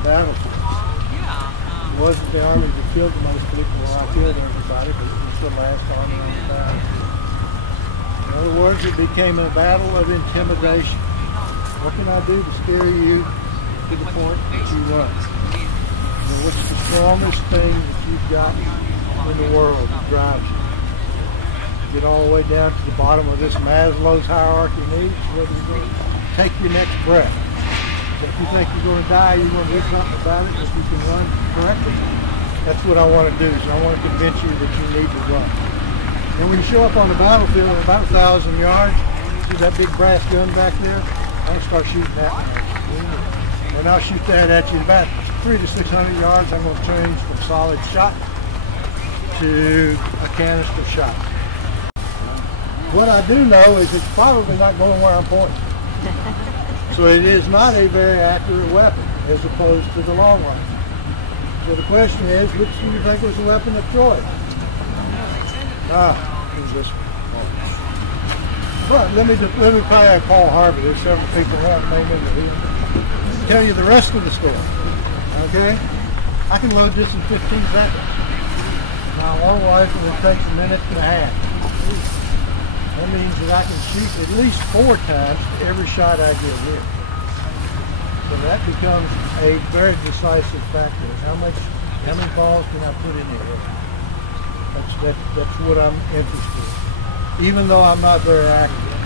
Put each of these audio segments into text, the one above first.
the battlefield. It wasn't the army that killed the most people, well, I killed everybody, but it was the last army on the battlefield. In other words, it became a battle of intimidation. What can I do to scare you to the point that you run? You know, what's the strongest thing that you've got in the world that drives you? Get all the way down to the bottom of this Maslow's hierarchy of needs. What are you going to do? Take your next breath. If you think you're going to die, you're going to do something about it. If you can run correctly, that's what I want to do. So I want to convince you that you need to run. And when you show up on the battlefield at about 1,000 yards, see that big brass gun back there? I'm going to start shooting that one. And I'll shoot that at you about 300 to 600 yards. I'm going to change from solid shot to a canister shot. What I do know is it's probably not going where I'm pointing. So it is not a very accurate weapon as opposed to the long range. So the question is, which do you think was the weapon of choice? It was this one. But let me play Paul Harvey. There's several people who have named him here. Tell you the rest of the story. Okay? I can load this in 15 seconds. My long rifle, it takes a minute and a half. That means that I can shoot at least 4 times every shot I give here. So that becomes a very decisive factor. How many balls can I put in here? That's what I'm interested in, even though I'm not very accurate.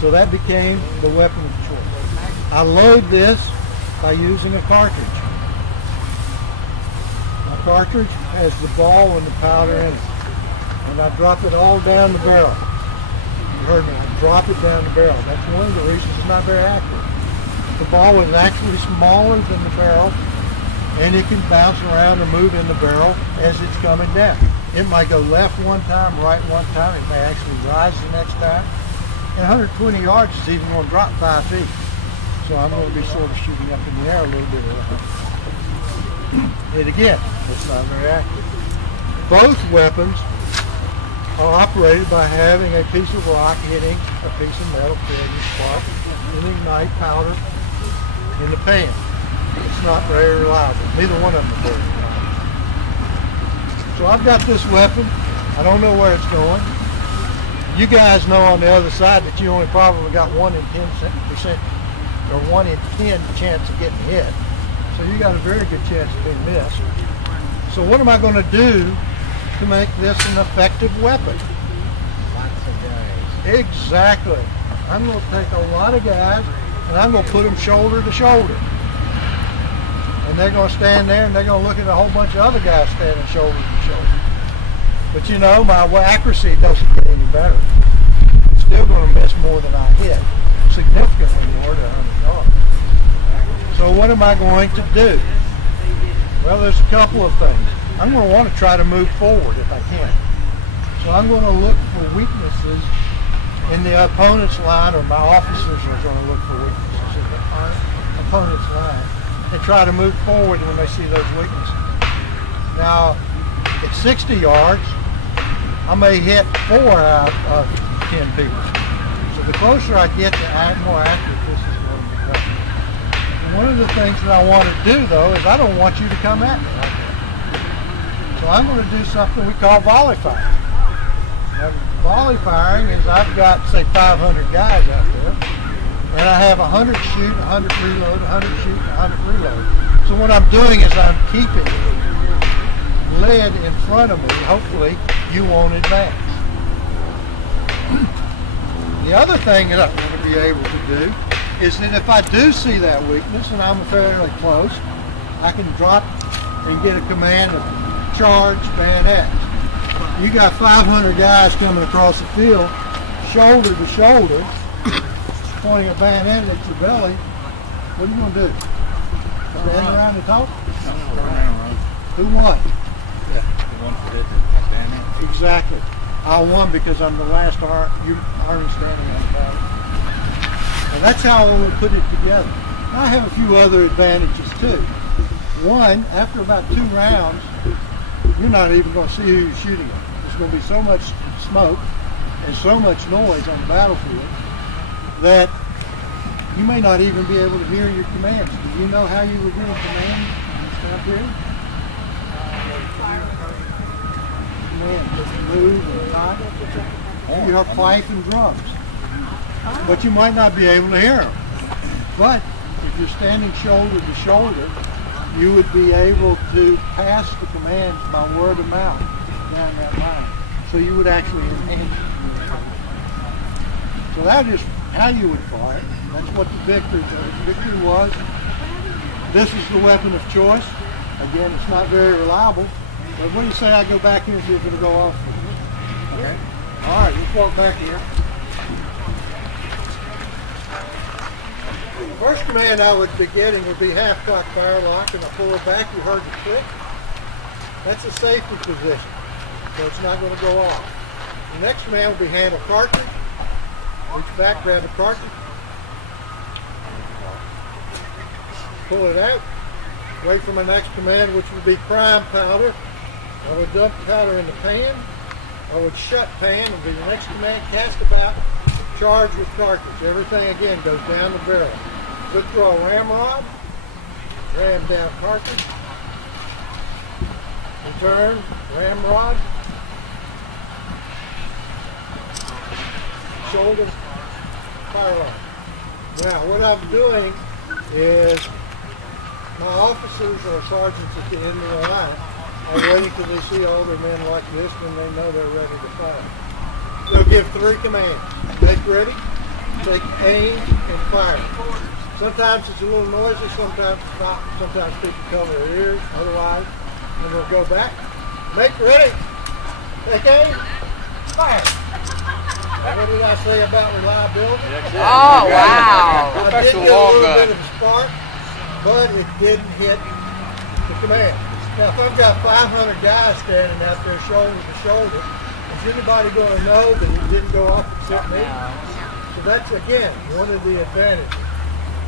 So that became the weapon of choice. I load this by using a cartridge. My cartridge has the ball and the powder in it. And I drop it all down the barrel. You heard me, I drop it down the barrel. That's one of the reasons it's not very accurate. The ball is actually smaller than the barrel, and it can bounce around or move in the barrel as it's coming down. It might go left one time, right one time. It may actually rise the next time. And 120 yards is even going to drop 5 feet. So I'm going to be sort of shooting up in the air a little bit. And again, it's not very accurate. Both weapons are operated by having a piece of rock hitting a piece of metal, creating a spark, and ignite powder in the pan. It's not very reliable. Neither one of them are very reliable. So I've got this weapon. I don't know where it's going. You guys know on the other side that you only probably got 1 in 10% or 1 in 10 chance of getting hit. So you got a very good chance of being missed. So what am I going to do to make this an effective weapon? Lots of guys. Exactly. I'm going to take a lot of guys and I'm going to put them shoulder to shoulder. And they're going to stand there and they're going to look at a whole bunch of other guys standing shoulder to shoulder. But you know, my accuracy doesn't get any better. I'm still going to miss more than I hit. Significantly more than 100 yards. So what am I going to do? Well, there's a couple of things. I'm going to want to try to move forward if I can. So I'm going to look for weaknesses in the opponent's line, or my officers are going to look for weaknesses in the opponent's line and try to move forward when they see those weaknesses. Now, at 60 yards, I may hit 4 out of 10 people. So the closer I get to more accurate, this is going to become. And one of the things that I want to do, though, is I don't want you to come at me like that. So I'm going to do something we call volley firing. Now, volley firing is I've got, say, 500 guys out there, and I have 100 shoot, 100 reload, 100 shoot, 100 reload. So what I'm doing is I'm keeping lead in front of me. Hopefully, you won't advance. The other thing that I'm going to be able to do is that if I do see that weakness and I'm fairly close, I can drop and get a command of charge bayonet. You got 500 guys coming across the field, shoulder to shoulder, pointing a bayonet at your belly. What are you going to do? Stand around and talk? Who won? Yeah, the one that did the bayonet. Exactly. I won because I'm the last army standing on the battle. And that's how I would put it together. I have a few other advantages too. One, after about 2 rounds, you're not even going to see who you're shooting at. There's going to be so much smoke and so much noise on the battlefield that you may not even be able to hear your commands. Do you know how you were giving commands up here? Just move and not. You have fife and drums. But you might not be able to hear them. But if you're standing shoulder to shoulder, you would be able to pass the commands by word of mouth down that line. So you would actually enhance. So that is how you would fight. That's what the victory was. This is the weapon of choice. Again, it's not very reliable. But what do you say I go back here and see if it'll go off? Okay. All right, let's walk back here. The first command I would be getting would be half-cock fire lock, and I pull it back. You heard the click. That's a safety position, so it's not going to go off. The next command would be handle cartridge. Reach back, grab the cartridge. Pull it out. Wait for my next command, which would be prime powder. I would dump the powder in the pan. I would shut pan, and be the next command, cast about, charge with cartridge. Everything again goes down the barrel. Quick draw ramrod, ram down cartridge, return, ramrod, shoulder, fire line. Now what I'm doing is my officers or sergeants at the end of the line are waiting till they see older men like this when they know they're ready to fire. They'll give 3 commands. Make ready, take aim, and fire. Sometimes it's a little noisy, sometimes it's not. Sometimes people cover their ears, otherwise, then we'll go back. Make ready, take aim, fire. Now, what did I say about reliability? Oh, wow. I did get a little bit of a spark, but it didn't hit the command. Now, if I've got 500 guys standing out there shoulder to shoulder, is anybody going to know that it didn't go off except me? So that's, again, one of the advantages.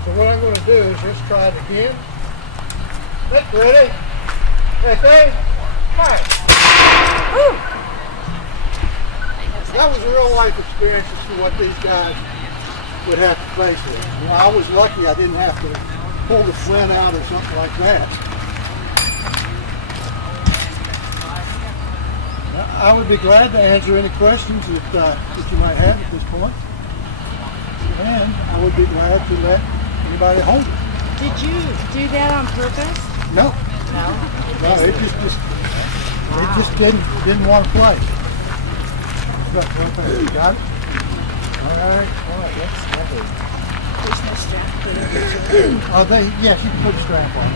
So what I'm going to do is just try it again. Make ready. Okay. Fire. That was a real life experience as to what these guys would have to face with. You know, I was lucky I didn't have to pull the flint out or something like that. I would be glad to answer any questions that you might have at this point. And I would be glad to let anybody hold it. Did you do that on purpose? No. No? No, it just didn't want to play. You got it? All right. There's no strap there. Yes, you can put a strap on it.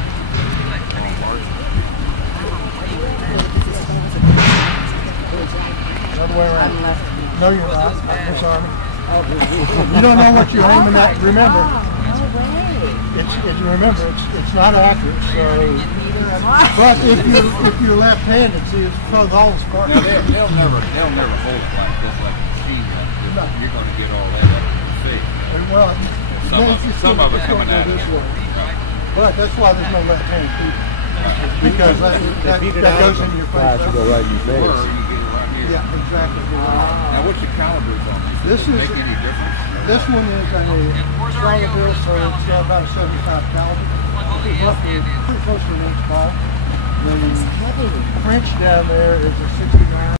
The other way around. No, you're not. I'm sorry. You don't know what you're aiming at. Remember, it's not accurate. So, but if you're left-handed, see, it's because all the sparks. They'll never hold it like this, like a machine gun. No. You're going to get all that up in your feet. Well, some of it coming out this way. But that's why there's no left-handed people. Because that goes into your face. Go right in your face. Yeah, exactly. Now, what's your calibers on this? Does it make any difference? This one is a stronger bill, so it's about a 75 caliber. Pretty close to an inch ball. The French down there is a 69.